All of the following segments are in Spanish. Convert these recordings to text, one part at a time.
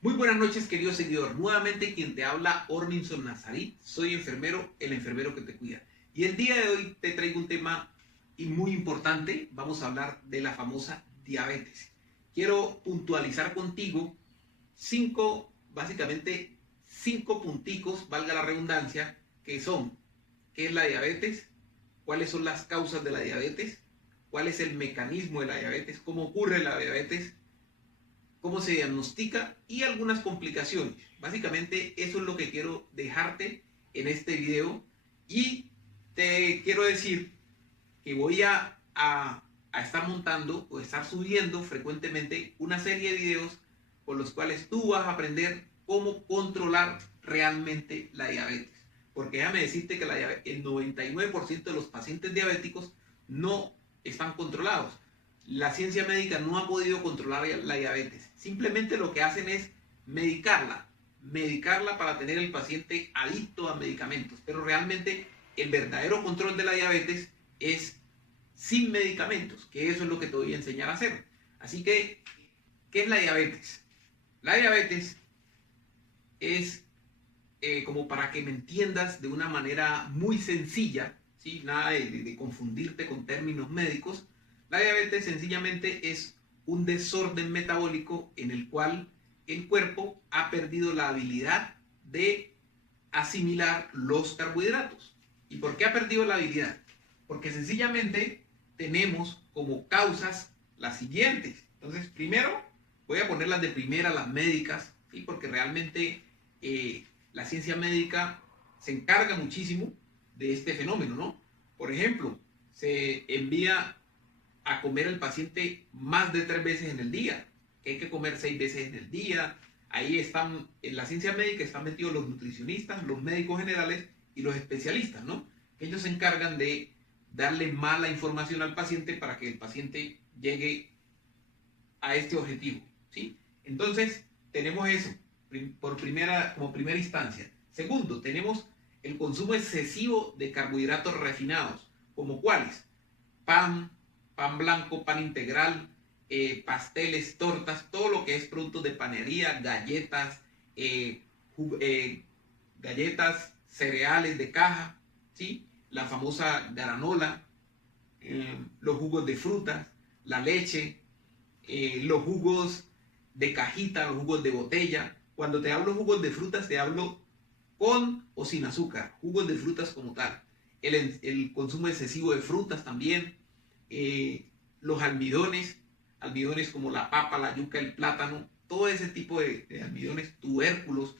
Muy buenas noches, querido seguidor. Nuevamente quien te habla, Orminson Nazarí. Soy enfermero, el enfermero que te cuida. Y el día de hoy te traigo un tema muy importante. Vamos a hablar de la famosa diabetes. Quiero puntualizar contigo básicamente cinco punticos, valga la redundancia, que son: ¿qué es la diabetes? ¿Cuáles son las causas de la diabetes? ¿Cuál es el mecanismo de la diabetes? ¿Cómo ocurre la diabetes? ¿Cómo se diagnostica? Y algunas complicaciones. Básicamente eso es lo que quiero dejarte en este video. Y te quiero decir que voy a estar montando o estar subiendo frecuentemente una serie de videos con los cuales tú vas a aprender cómo controlar realmente la diabetes. Porque déjame decirte que el 99% de los pacientes diabéticos no están controlados. La ciencia médica no ha podido controlar la diabetes. Simplemente lo que hacen es medicarla para tener al paciente adicto a medicamentos. Pero realmente el verdadero control de la diabetes es sin medicamentos, que eso es lo que te voy a enseñar a hacer. Así que, ¿qué es la diabetes? La diabetes es, como para que me entiendas de una manera muy sencilla, ¿sí? Nada de confundirte con términos médicos. La diabetes sencillamente es un desorden metabólico en el cual el cuerpo ha perdido la habilidad de asimilar los carbohidratos. ¿Y por qué ha perdido la habilidad? Porque sencillamente tenemos como causas las siguientes. Entonces, primero voy a ponerlas de primera, las médicas, ¿sí? Porque realmente la ciencia médica se encarga muchísimo de este fenómeno, ¿no? Por ejemplo, se envía a comer al paciente más de 3 veces en el día, que hay que comer 6 veces en el día. Ahí están, en la ciencia médica están metidos los nutricionistas, los médicos generales y los especialistas, ¿no? Ellos se encargan de darle mala información al paciente para que el paciente llegue a este objetivo, ¿sí? Entonces, tenemos eso como primera instancia. Segundo, tenemos el consumo excesivo de carbohidratos refinados, como cuáles: pan blanco, pan integral, pasteles, tortas, todo lo que es producto de panería, galletas, galletas, cereales de caja, ¿sí? La famosa granola, los jugos de frutas, la leche, los jugos de cajita, los jugos de botella. Cuando te hablo jugos de frutas, te hablo con o sin azúcar, jugos de frutas como tal. El consumo excesivo de frutas también, los almidones como la papa, la yuca, el plátano, todo ese tipo de almidones, tubérculos,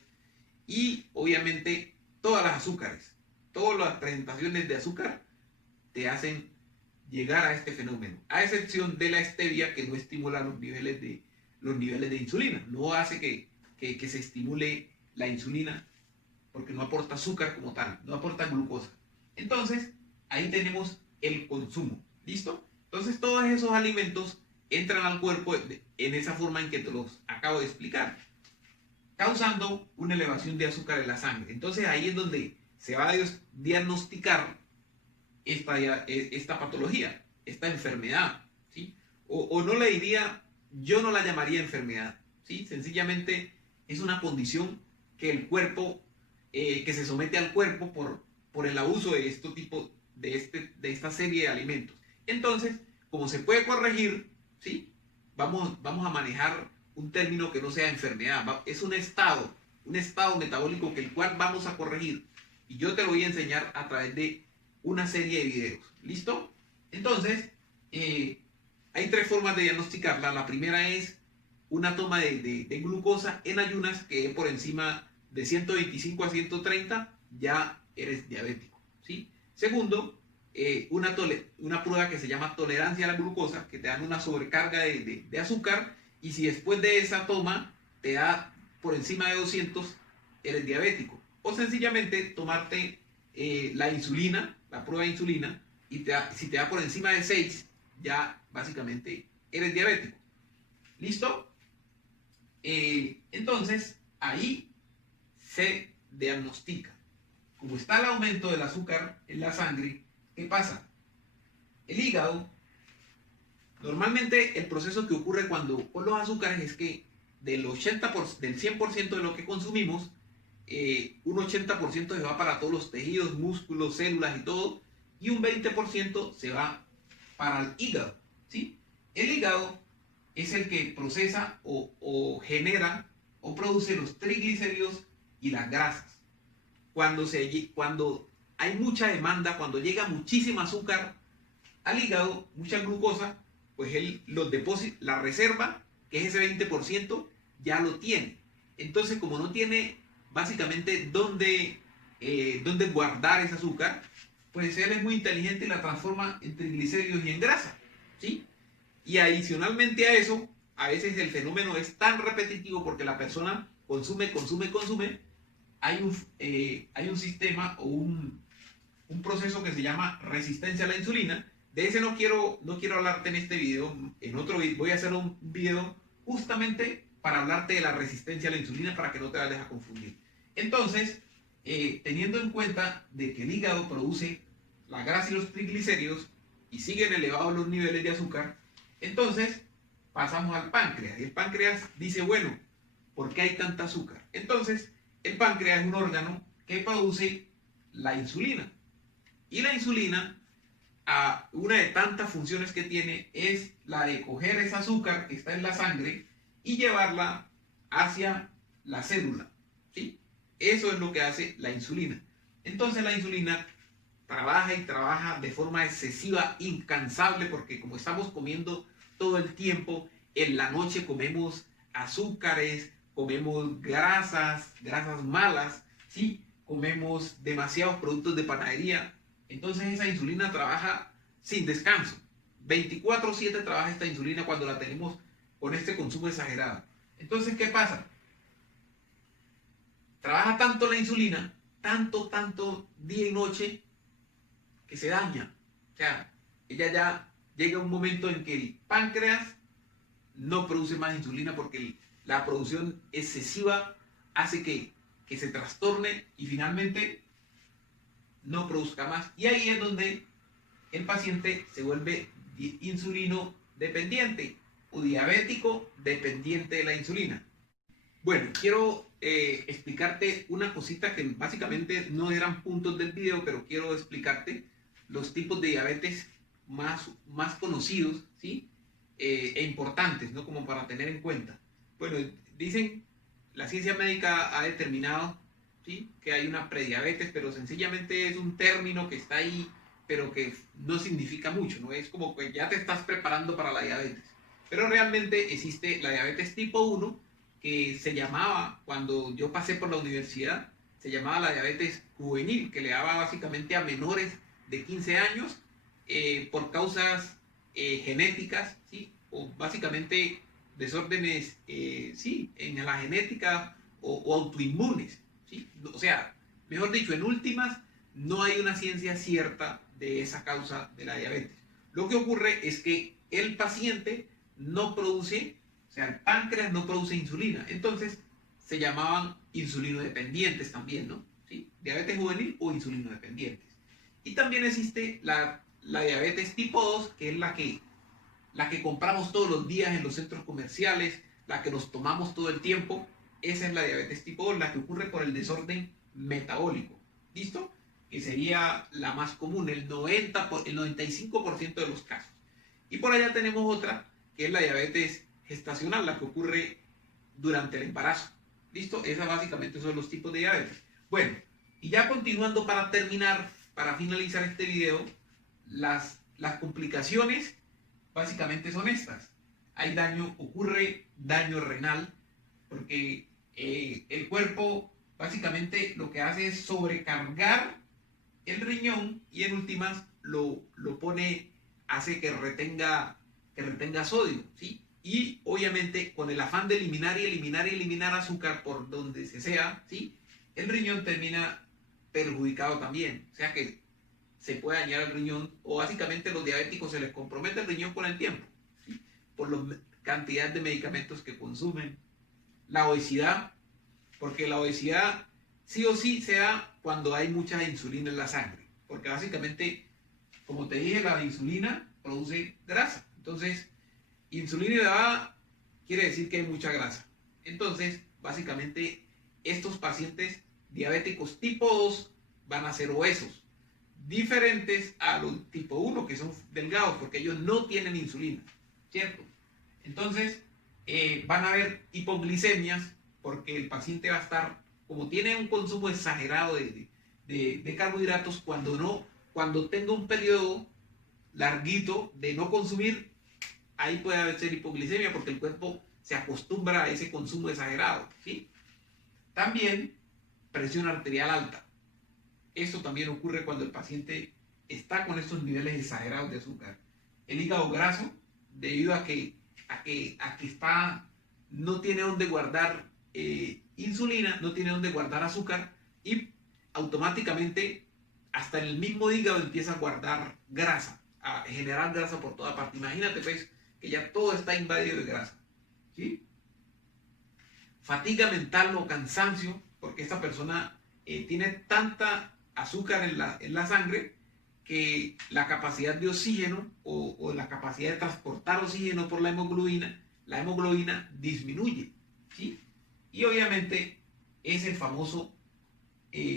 y obviamente todas las azúcares, todas las presentaciones de azúcar te hacen llegar a este fenómeno, a excepción de la stevia, que no estimula los niveles de insulina, no hace que se estimule la insulina, porque no aporta azúcar como tal, no aporta glucosa. Entonces, ahí tenemos el consumo. ¿Listo? Entonces, todos esos alimentos entran al cuerpo en esa forma en que te los acabo de explicar, causando una elevación de azúcar en la sangre. Entonces, ahí es donde se va a diagnosticar esta patología, esta enfermedad, ¿sí? O no le diría, yo no la llamaría enfermedad, ¿sí? Sencillamente es una condición que el cuerpo, que se somete al cuerpo por el abuso de de esta serie de alimentos. Entonces, como se puede corregir, ¿sí? Vamos a manejar un término que no sea enfermedad, es un estado metabólico que el cual vamos a corregir. Y yo te lo voy a enseñar a través de una serie de videos. ¿Listo? Entonces, hay 3 formas de diagnosticarla. La primera es una toma de glucosa en ayunas, que por encima de 125 a 130 ya eres diabético, ¿sí? Segundo, una prueba que se llama tolerancia a la glucosa, que te dan una sobrecarga de azúcar, y si después de esa toma te da por encima de 200, eres diabético. O sencillamente tomarte la insulina, la prueba de insulina, y si te da por encima de 6, ya básicamente eres diabético. ¿Listo? Entonces, ahí se diagnostica. Como está el aumento del azúcar en la sangre, ¿qué pasa? El hígado, normalmente el proceso que ocurre con los azúcares es que del 100% de lo que consumimos, un 80% se va para todos los tejidos, músculos, células y todo, y un 20% se va para el hígado, ¿sí? El hígado es el que procesa o genera o produce los triglicéridos y las grasas. Cuando hay mucha demanda, cuando llega muchísima azúcar al hígado, mucha glucosa, pues él los deposita, la reserva, que es ese 20%, ya lo tiene. Entonces, como no tiene básicamente dónde guardar ese azúcar, pues él es muy inteligente y la transforma en triglicéridos y en grasa, ¿sí? Y adicionalmente a eso, a veces el fenómeno es tan repetitivo porque la persona consume, hay un sistema o un proceso que se llama resistencia a la insulina. De ese no quiero hablarte en este video, en otro voy a hacer un video justamente para hablarte de la resistencia a la insulina para que no te vayas a confundir. Entonces, teniendo en cuenta de que el hígado produce la grasa y los triglicéridos y siguen elevados los niveles de azúcar, entonces pasamos al páncreas. Y el páncreas dice, bueno, ¿por qué hay tanta azúcar? Entonces, el páncreas es un órgano que produce la insulina. Y la insulina, una de tantas funciones que tiene es la de coger ese azúcar que está en la sangre y llevarla hacia la célula, ¿sí? Eso es lo que hace la insulina. Entonces la insulina trabaja y trabaja de forma excesiva, incansable, porque como estamos comiendo todo el tiempo, en la noche comemos azúcares, comemos grasas malas, ¿sí? Comemos demasiados productos de panadería. Entonces esa insulina trabaja sin descanso. 24/7 trabaja esta insulina cuando la tenemos con este consumo exagerado. Entonces, ¿qué pasa? Trabaja tanto la insulina, tanto día y noche, que se daña. O sea, ella ya llega un momento en que el páncreas no produce más insulina porque la producción excesiva hace que se trastorne y finalmente no produzca más. Y ahí es donde el paciente se vuelve insulino dependiente o diabético dependiente de la insulina. Bueno, quiero explicarte una cosita que básicamente no eran puntos del video, pero quiero explicarte los tipos de diabetes más conocidos, ¿sí? E importantes, ¿no? Como para tener en cuenta. Bueno, dicen, la ciencia médica ha determinado, ¿sí?, que hay una prediabetes, pero sencillamente es un término que está ahí, pero que no significa mucho, ¿no? Es como que ya te estás preparando para la diabetes. Pero realmente existe la diabetes tipo 1, que se llamaba, cuando yo pasé por la universidad, se llamaba la diabetes juvenil, que le daba básicamente a menores de 15 años por causas genéticas, ¿sí? O básicamente desórdenes, sí, en la genética o autoinmunes, ¿sí? O sea, mejor dicho, en últimas, no hay una ciencia cierta de esa causa de la diabetes. Lo que ocurre es que el paciente no produce, o sea, el páncreas no produce insulina, entonces se llamaban insulinodependientes también, ¿no? ¿Sí? Diabetes juvenil o insulinodependientes. Y también existe la diabetes tipo 2, que es la que compramos todos los días en los centros comerciales, la que nos tomamos todo el tiempo. Esa es la diabetes tipo 2, la que ocurre por el desorden metabólico. ¿Listo? Que sería la más común, el 95% de los casos. Y por allá tenemos otra, que es la diabetes gestacional, la que ocurre durante el embarazo. ¿Listo? Esas básicamente son los tipos de diabetes. Bueno, y ya continuando para terminar, para finalizar este video, las complicaciones básicamente son estas. Ocurre daño renal, porque el cuerpo básicamente lo que hace es sobrecargar el riñón y en últimas lo pone, hace que retenga sodio, ¿sí? Y obviamente con el afán de eliminar azúcar por donde sea, ¿sí?, el riñón termina perjudicado también. O sea que se puede dañar el riñón, o básicamente los diabéticos se les compromete el riñón con el tiempo, ¿sí?, por la cantidad de medicamentos que consumen. La obesidad, porque la obesidad sí o sí se da cuando hay mucha insulina en la sangre, porque básicamente, como te dije, la insulina produce grasa. Entonces, insulina elevada quiere decir que hay mucha grasa. Entonces, básicamente, estos pacientes diabéticos tipo 2 van a ser obesos, diferentes a los tipo 1, que son delgados, porque ellos no tienen insulina, ¿cierto? Entonces, van a haber hipoglicemias, porque el paciente va a estar, como tiene un consumo exagerado de carbohidratos, cuando tenga un periodo larguito de no consumir, ahí puede haber hipoglicemia, porque el cuerpo se acostumbra a ese consumo exagerado, ¿sí? También presión arterial alta. Esto también ocurre cuando el paciente está con estos niveles exagerados de azúcar. El hígado graso, debido a que no tiene donde guardar insulina, no tiene donde guardar azúcar, y automáticamente hasta en el mismo hígado empieza a guardar grasa, a generar grasa por toda parte. Imagínate pues que ya todo está invadido de grasa, ¿sí? Fatiga mental o cansancio, porque esta persona tiene tanta azúcar en la sangre que la capacidad de oxígeno o la capacidad de transportar oxígeno por la hemoglobina disminuye, ¿sí? Y obviamente es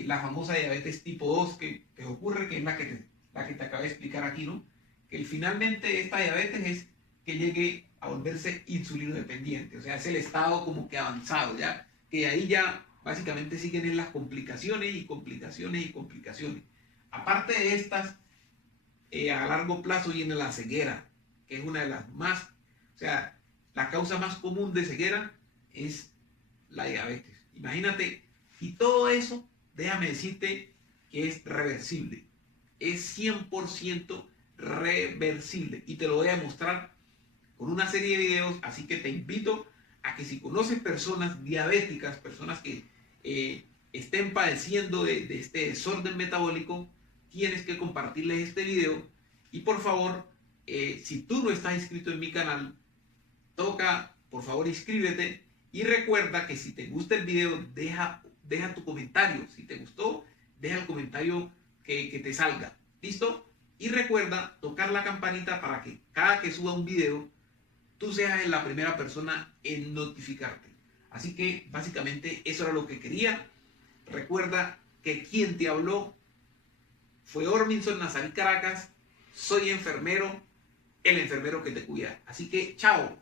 la famosa diabetes tipo 2 que ocurre, que es la que te acabo de explicar aquí, ¿no? Que finalmente esta diabetes es que llegue a volverse insulino dependiente, o sea, es el estado como que avanzado, ya, que ahí ya básicamente siguen en las complicaciones y complicaciones y complicaciones. Aparte de estas, a largo plazo viene la ceguera, que es una de las más, o sea, la causa más común de ceguera es la diabetes. Imagínate, y todo eso, déjame decirte que es reversible, es 100% reversible, y te lo voy a mostrar con una serie de videos, así que te invito a que si conoces personas diabéticas, personas que estén padeciendo de este desorden metabólico, tienes que compartirles este video. Y por favor, si tú no estás inscrito en mi canal, toca, por favor, inscríbete, y recuerda que si te gusta el video, deja tu comentario. Si te gustó, deja el comentario que te salga, ¿listo? Y recuerda tocar la campanita para que cada que suba un video, tú seas la primera persona en notificarte. Así que básicamente eso era lo que quería. Recuerda que quien te habló fue Orminson Nazarí Caracas. Soy enfermero, el enfermero que te cuida. Así que chao.